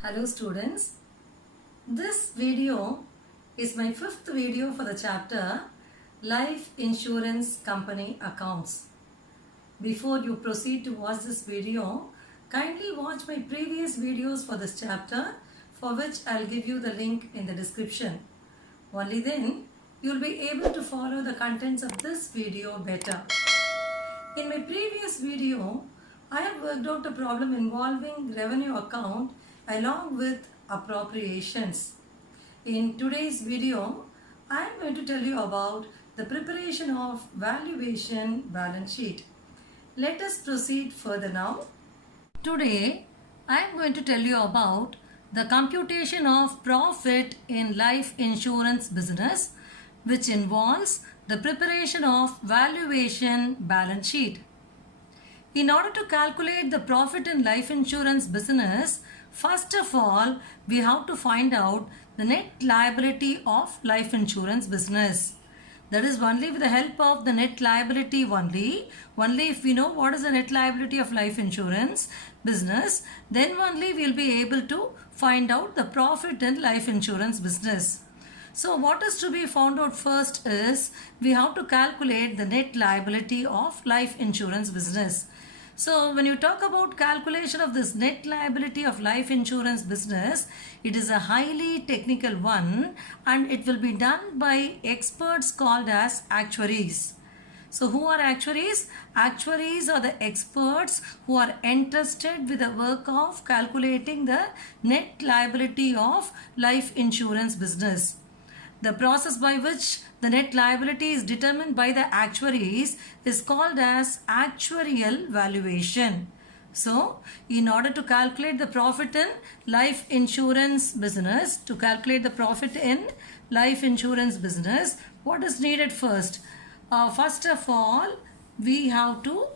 Hello students, this video is my fifth video for the chapter Life Insurance Company Accounts. Before you proceed to watch this video, kindly watch my previous videos for this chapter, for which I'll give you the link in the description. Only then you'll be able to follow the contents of this video better. In my previous video, I have worked out a problem involving revenue account along with appropriations. In today's video, I am going to tell you about the preparation of valuation balance sheet. Let us proceed further now. Today, I am going to tell you about the computation of profit in life insurance business, which involves the preparation of valuation balance sheet. In order to calculate the profit in life insurance business, first of all, we have to find out the net liability of life insurance business. That is only with the help of the net liability only if we know what is the net liability of life insurance business, then only we will be able to find out the profit in life insurance business. So what is to be found out first is we have to calculate the net liability of life insurance business. So when you talk about calculation of this net liability of life insurance business, it is a highly technical one and it will be done by experts called as actuaries. So who are actuaries? Actuaries are the experts who are entrusted with the work of calculating the net liability of life insurance business. The process by which the net liability is determined by the actuaries is called as actuarial valuation. So, in order to calculate the profit in life insurance business, what is needed first? First of all, we have to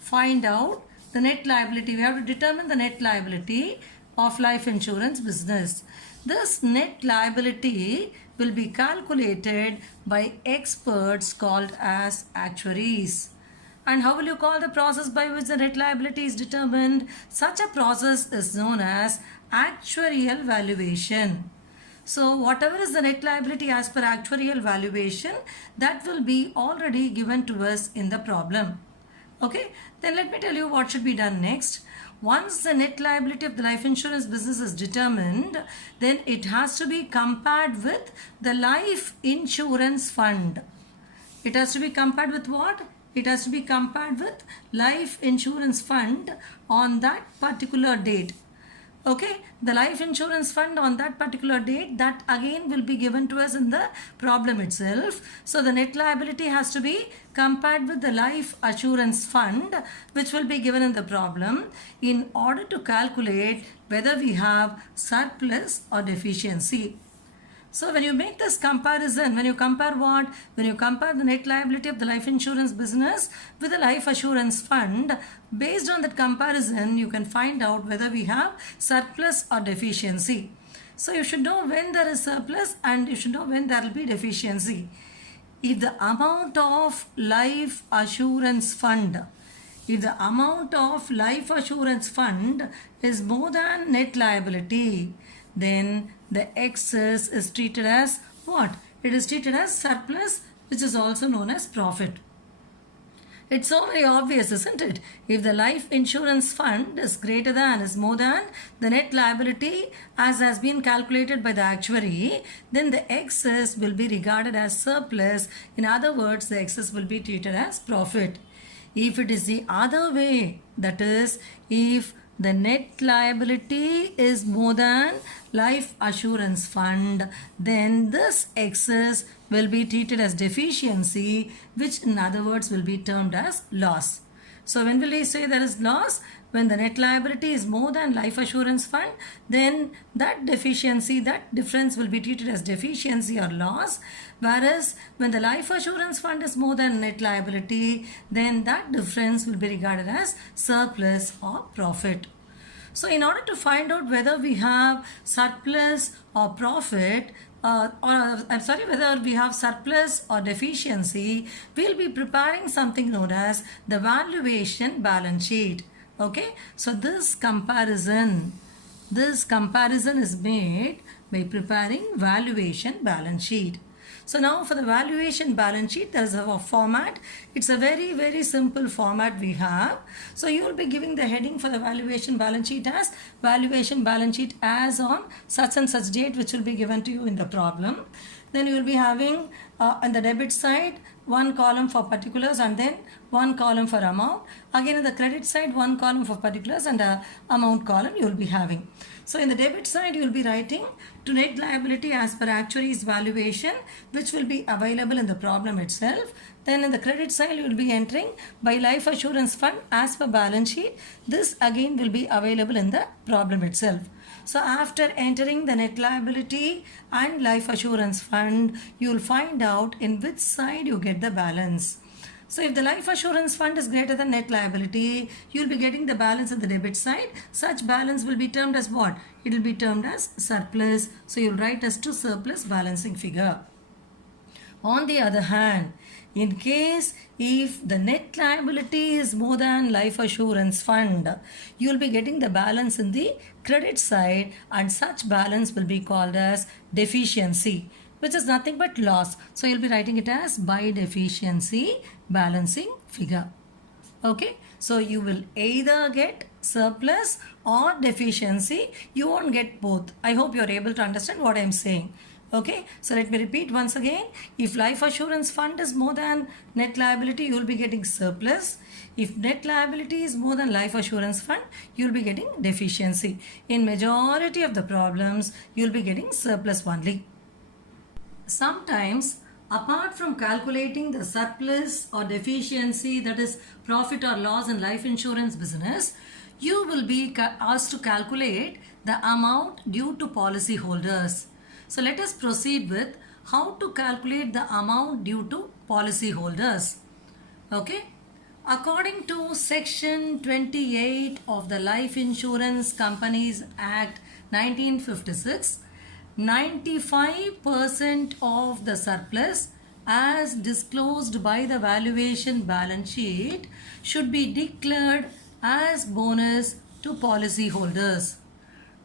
find out the net liability. We have to determine the net liability of life insurance business. This net liability will be calculated by experts called as actuaries. And how will you call the process by which the net liability is determined? Such a process is known as actuarial valuation. So whatever is the net liability as per actuarial valuation, that will be already given to us in the problem. Okay, then let me tell you what should be done next. Once the net liability of the life insurance business is determined, then it has to be compared with the life insurance fund. It has to be compared with what? It has to be compared with life insurance fund on that particular date. Okay, the life insurance fund on that particular date, that again will be given to us in the problem itself. So the net liability has to be compared with the life assurance fund, which will be given in the problem, in order to calculate whether we have surplus or deficiency. So when you make this comparison, when you compare what? When you compare the net liability of the life insurance business with the life assurance fund, based on that comparison, you can find out whether we have surplus or deficiency. So you should know when there is surplus and you should know when there will be deficiency. If the amount of life assurance fund is more than net liability, then the excess is treated as what? It is treated as surplus, which is also known as profit. It's so very obvious, isn't it? If the life insurance fund is more than the net liability as has been calculated by the actuary, then the excess will be regarded as surplus. In other words, the excess will be treated as profit. If it is the other way, that is, if the net liability is more than life assurance fund, then this excess will be treated as deficiency, which in other words will be termed as loss. So when will we say there is loss? When the net liability is more than life assurance fund, then that deficiency, that difference will be treated as deficiency or loss. Whereas when the life assurance fund is more than net liability, then that difference will be regarded as surplus or profit. So in order to find out whether we have surplus or profit, whether we have surplus or deficiency, we'll be preparing something known as the valuation balance sheet. Okay, so this comparison This comparison is made by preparing valuation balance sheet. So now for the valuation balance sheet, there is a format. It's a very simple format we have. So you will be giving the heading for the valuation balance sheet as valuation balance sheet as on such and such date, which will be given to you in the problem. Then you will be having on the debit side one column for particulars and then one column for amount. Again in the credit side one column for particulars and a amount column you will be having. So in the debit side you will be writing to net liability as per actuary's valuation, which will be available in the problem itself. Then in the credit side you will be entering by life assurance fund as per balance sheet. This again will be available in the problem itself. So after entering the net liability and life assurance fund, you will find out in which side you get the balance. So if the life assurance fund is greater than net liability, you will be getting the balance at the debit side. Such balance will be termed as what? It will be termed as surplus. So you will write as to surplus balancing figure. On the other hand, in case if the net liability is more than life assurance fund, you will be getting the balance in the credit side, and such balance will be called as deficiency, which is nothing but loss. So you will be writing it as by deficiency balancing figure. Okay, so you will either get surplus or deficiency. You won't get both. I hope you are able to understand what I am saying. Okay, so let me repeat once again. If life assurance fund is more than net liability, you will be getting surplus. If net liability is more than life assurance fund, you will be getting deficiency. In majority of the problems, you will be getting surplus only. Sometimes, apart from calculating the surplus or deficiency, that is profit or loss in life insurance business, you will be asked to calculate the amount due to policy holders. So let us proceed with how to calculate the amount due to policy holders. Okay. According to section 28 of the Life Insurance Companies Act 1956, 95% of the surplus as disclosed by the valuation balance sheet should be declared as bonus to policy holders.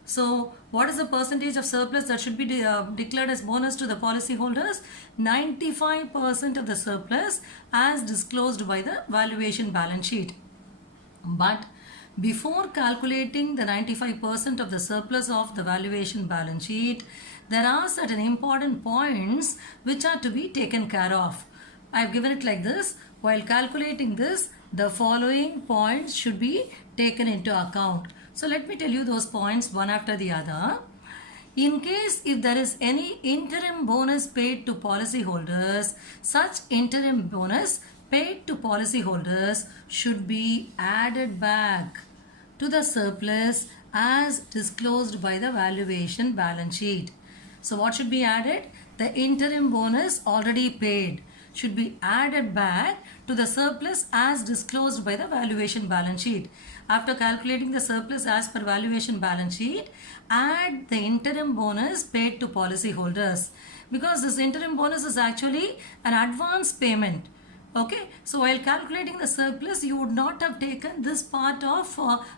So what is the percentage of surplus that should be declared as bonus to the policy holders? 95% of the surplus as disclosed by the valuation balance sheet. But before calculating the 95% of the surplus of the valuation balance sheet, there are certain important points which are to be taken care of. I have given it like this. While calculating this, the following points should be taken into account. So let me tell you those points one after the other. In case if there is any interim bonus paid to policyholders, such interim bonus paid to policyholders should be added back to the surplus as disclosed by the valuation balance sheet. So what should be added? The interim bonus already paid should be added back to the surplus as disclosed by the valuation balance sheet. After calculating the surplus as per valuation balance sheet, add the interim bonus paid to policyholders, because this interim bonus is actually an advance payment. Okay, so while calculating the surplus, you would not have taken this part of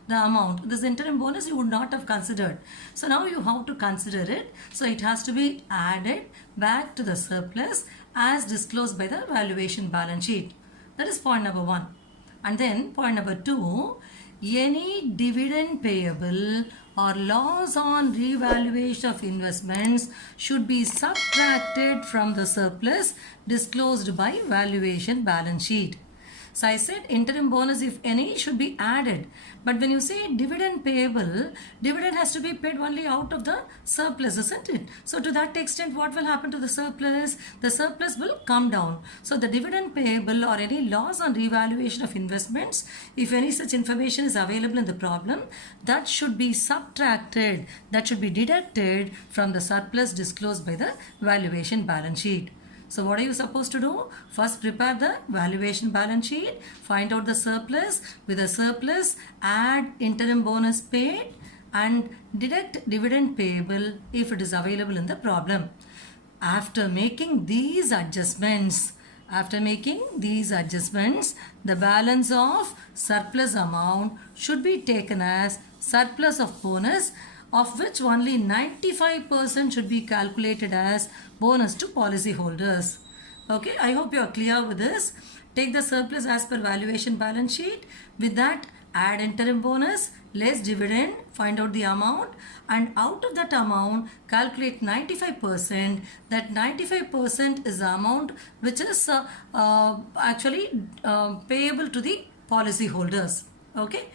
the amount. This interim bonus you would not have considered. So now you have to consider it. So it has to be added back to the surplus as disclosed by the valuation balance sheet. That is point number 1. And then point number 2, any dividend payable or loss on revaluation of investments should be subtracted from the surplus disclosed by valuation balance sheet. So I said interim bonus, if any, should be added. But when you say dividend payable, dividend has to be paid only out of the surplus, isn't it? So to that extent, what will happen to the surplus? The surplus will come down. So the dividend payable or any loss on revaluation of investments, if any such information is available in the problem, that should be subtracted, that should be deducted from the surplus disclosed by the valuation balance sheet. So what are you supposed to do? First prepare the valuation balance sheet, find out the surplus. With the surplus, add interim bonus paid and deduct dividend payable if it is available in the problem. After making these adjustments, the balance of surplus amount should be taken as surplus of bonus of which only 95% should be calculated as bonus to policyholders. Okay, I hope you are clear with this. Take the surplus as per valuation balance sheet. With that, add interim bonus, less dividend, find out the amount, and out of that amount, calculate 95%. That 95% is the amount which is actually payable to the policyholders. Okay.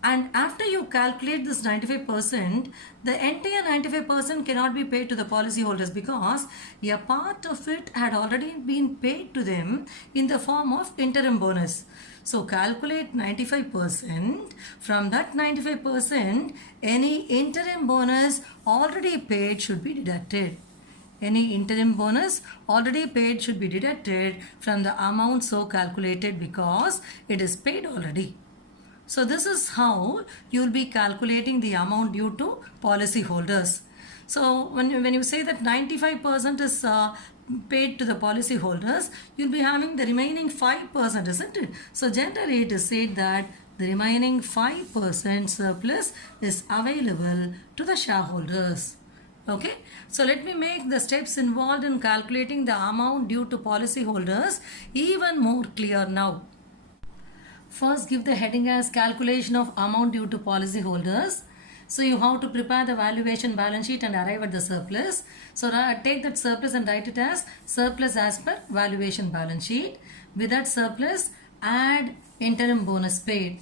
And after you calculate this 95%, the entire 95% cannot be paid to the policyholders because a part of it had already been paid to them in the form of interim bonus. So calculate 95%. From that 95%, any interim bonus already paid should be deducted. Any interim bonus already paid should be deducted from the amount so calculated because it is paid already. So this is how you will be calculating the amount due to policyholders. So when you say that 95% is paid to the policyholders, you'll be having the remaining 5%, isn't it? So generally it is said that the remaining 5% surplus is available to the shareholders. Okay, so let me make the steps involved in calculating the amount due to policyholders even more clear now. First, give the heading as calculation of amount due to policyholders. So you have to prepare the valuation balance sheet and arrive at the surplus. So take that surplus and write it as surplus as per valuation balance sheet. With that surplus, add interim bonus paid.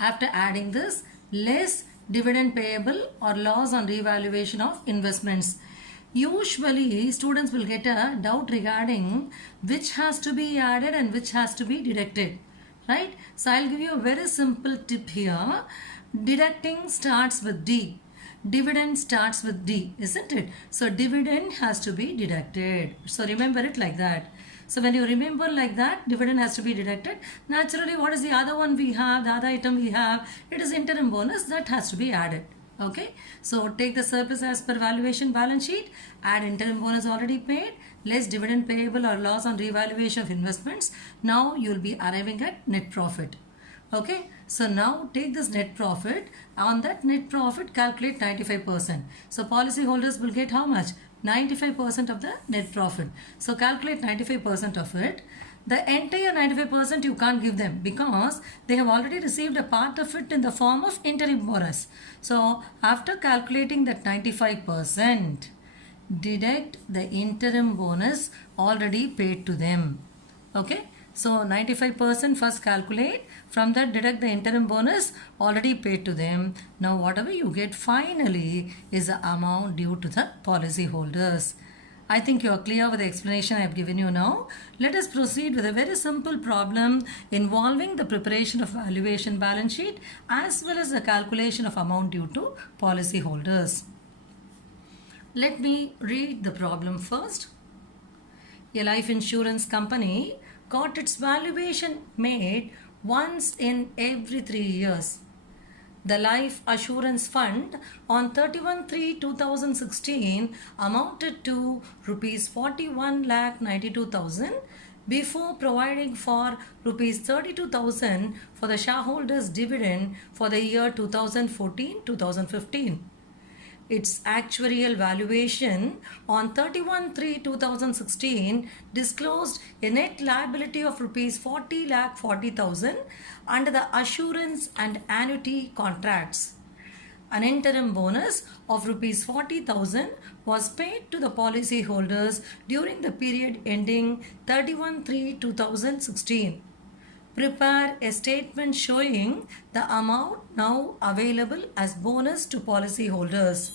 After adding this, less dividend payable or loss on revaluation of investments. Usually, students will get a doubt regarding which has to be added and which has to be deducted. Right? So I'll give you a very simple tip here. Deducting starts with D. Dividend starts with D, isn't it? So dividend has to be deducted. So remember it like that. So when you remember like that, dividend has to be deducted. Naturally, what is the other one we have? The other item we have, it is interim bonus that has to be added. Okay. So take the surplus as per valuation balance sheet. Add interim bonus already paid. Less dividend payable or loss on revaluation of investments. Now you will be arriving at net profit. Okay, so now take this net profit. On that net profit, calculate 95%. So policyholders will get how much? 95% of the net profit. So calculate 95% of it. The entire 95% you can't give them because they have already received a part of it in the form of interim bonus. So after calculating that 95%, deduct the interim bonus already paid to them. Okay, so 95% first calculate, from that deduct the interim bonus already paid to them. Now whatever you get finally is the amount due to the policyholders. I think you are clear with the explanation I have given you now. Let us proceed with a very simple problem involving the preparation of valuation balance sheet as well as the calculation of amount due to policyholders. Let me read the problem first. A life insurance company got its valuation made once in every 3 years. The life assurance fund on 31/3/2016 amounted to rupees 41,92,000 before providing for rupees 32,000 for the shareholders' dividend for the year 2014-2015. Its actuarial valuation on 31/3/2016 disclosed a net liability of rupees 40,40,000 under the assurance and annuity contracts. An interim bonus of rupees 40,000 was paid to the policyholders during the period ending 31/3/2016. Prepare a statement showing the amount now available as bonus to policyholders.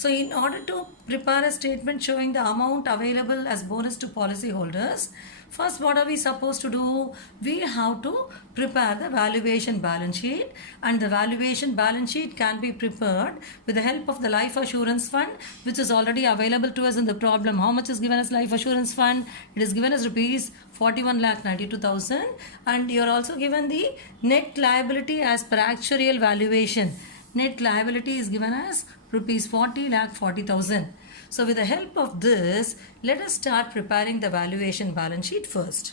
So in order to prepare a statement showing the amount available as bonus to policyholders, first what are we supposed to do? We have to prepare the valuation balance sheet, and the valuation balance sheet can be prepared with the help of the life assurance fund, which is already available to us in the problem. How much is given as life assurance fund? It is given as rupees 41,92,000, and you are also given the net liability as per actuarial valuation. Net liability is given as rupees 40,40,000. So with the help of this, let us start preparing the valuation balance sheet first.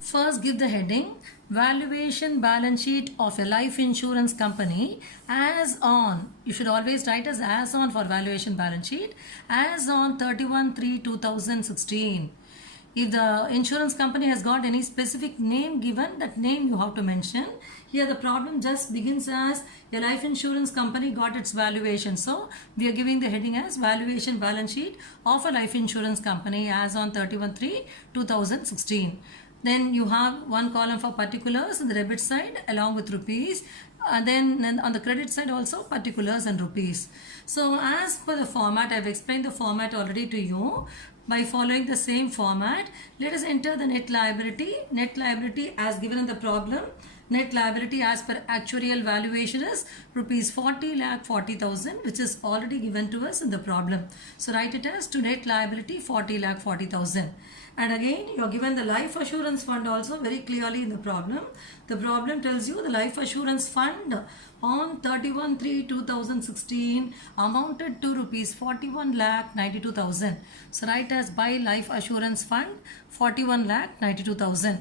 First, give the heading valuation balance sheet of a life insurance company as on. You should always write as on for valuation balance sheet as on 31/3/2016. If the insurance company has got any specific name given, that name you have to mention. Here the problem just begins as a life insurance company got its valuation. So we are giving the heading as valuation balance sheet of a life insurance company as on 31/3/2016. Then you have one column for particulars on the debit side along with rupees. Then on the credit side also particulars and rupees. So as per the format, I have explained the format already to you. By following the same format, let us enter the net liability. Net liability as given in the problem. Net liability as per actuarial valuation is rupees 40,40,000, which is already given to us in the problem. So write it as to net liability 40,40,000. And again, you are given the life assurance fund also very clearly in the problem. The problem tells you the life assurance fund on 31/3/2016 amounted to rupees 41,92,000. So write as by life assurance fund 41,92,000.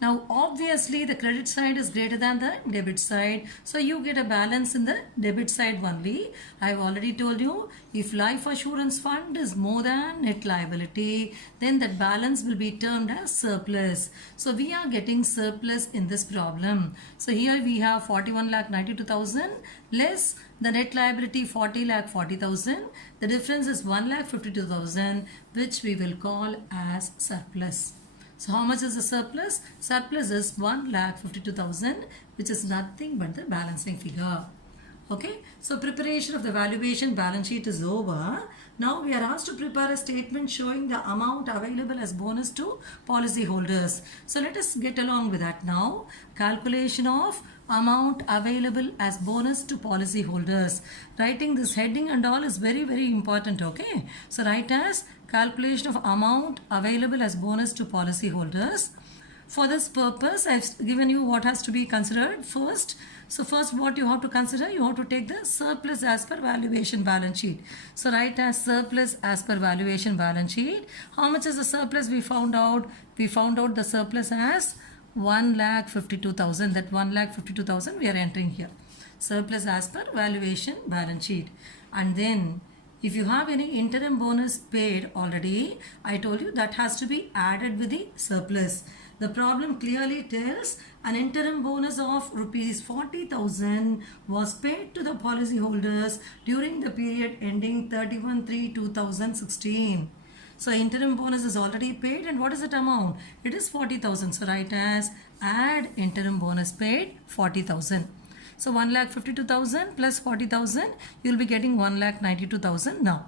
Now obviously the credit side is greater than the debit side, so you get a balance in the debit side only. I have already told you, if life assurance fund is more than net liability, then that balance will be termed as surplus. So we are getting surplus in this problem. So here we have 41,92,000 less the net liability 40,40,000. The difference is 1,52,000, which we will call as surplus. So how much is the surplus? Surplus is 1,52,000, which is nothing but the balancing figure. Okay, so preparation of the valuation balance sheet is over. Now we are asked to prepare a statement showing the amount available as bonus to policy holders. So let us get along with that now. Calculation of amount available as bonus to policy holders. Writing this heading and all is very important. Okay, so write as calculation of amount available as bonus to policy holders. For this purpose, I have given you what has to be considered first. So first what you have to consider, you have to take the surplus as per valuation balance sheet. So write as surplus as per valuation balance sheet. How much is the surplus we found out? We found out the surplus as 1,52,000. That 1,52,000 we are entering here. Surplus as per valuation balance sheet. And then if you have any interim bonus paid already, I told you that has to be added with the surplus. The problem clearly tells an interim bonus of rupees 40,000 was paid to the policyholders during the period ending 31/3/2016. So interim bonus is already paid, and what is that amount? It is 40,000. So write as add interim bonus paid 40,000. So 1,52,000 plus 40,000, you will be getting 1,92,000 now.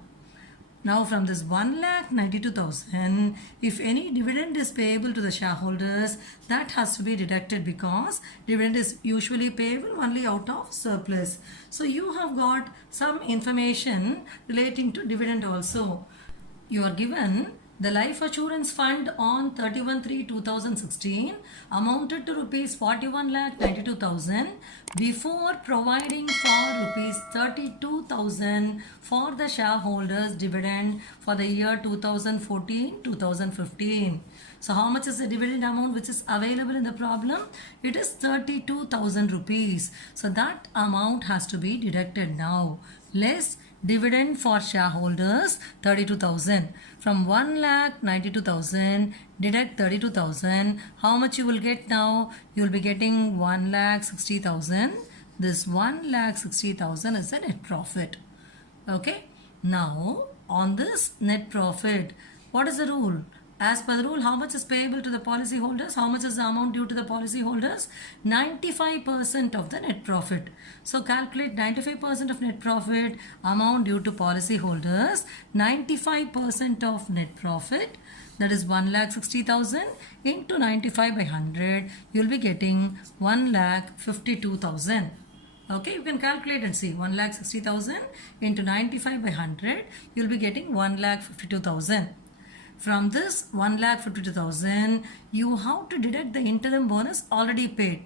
Now from this 1,92,000, if any dividend is payable to the shareholders, that has to be deducted because dividend is usually payable only out of surplus. So you have got some information relating to dividend also. You are given the life assurance fund on 31/3/2016 amounted to rupees 41,92,000 before providing for rupees 32,000 for the shareholders dividend for the year 2014-2015. So how much is the dividend amount which is available in the problem? It is 32,000 rupees. So that amount has to be deducted now. Less dividend for shareholders 32,000. From 1,92,000 deduct 32,000. How much you will get now? You will be getting 1,60,000. This 1,60,000 is the net profit. Okay. Now on this net profit, what is the rule? As per the rule, how much is payable to the policy holders? How much is the amount due to the policy holders? 95% of the net profit. So calculate 95% of net profit, amount due to policy holders, 95% of net profit, that is 1,60,000 into 95 by 100, you will be getting 1,52,000. Okay, you can calculate and see 1,60,000 into 95 by 100, you will be getting 1,52,000. From this 1,52,000, you have to deduct the interim bonus already paid,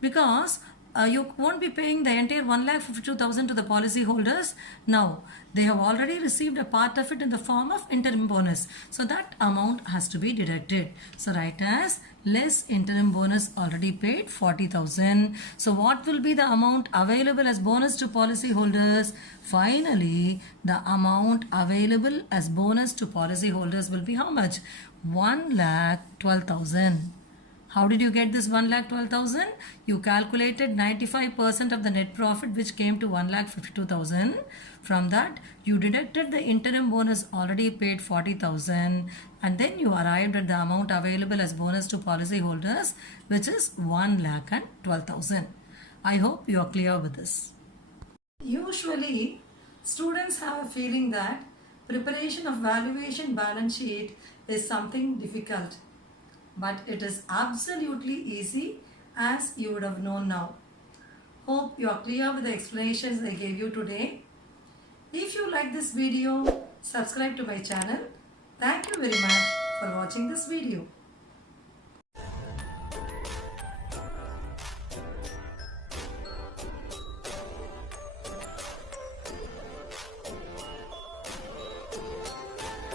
because you won't be paying the entire 1,52,000 to the policy holders. Now, they have already received a part of it in the form of interim bonus. So that amount has to be deducted. So write as less interim bonus already paid 40,000. So what will be the amount available as bonus to policy holders? Finally, the amount available as bonus to policy holders will be how much? 1,12,000. How did you get this 1,12,000? You calculated 95% of the net profit, which came to 1,52,000. From that, you deducted the interim bonus already paid 40,000, and then you arrived at the amount available as bonus to policy holders, which is 1,12,000. I hope you are clear with this. Usually, students have a feeling that preparation of valuation balance sheet is something difficult. But it is absolutely easy, as you would have known now. Hope you are clear with the explanations I gave you today. If you like this video, subscribe to my channel. Thank you very much for watching this video.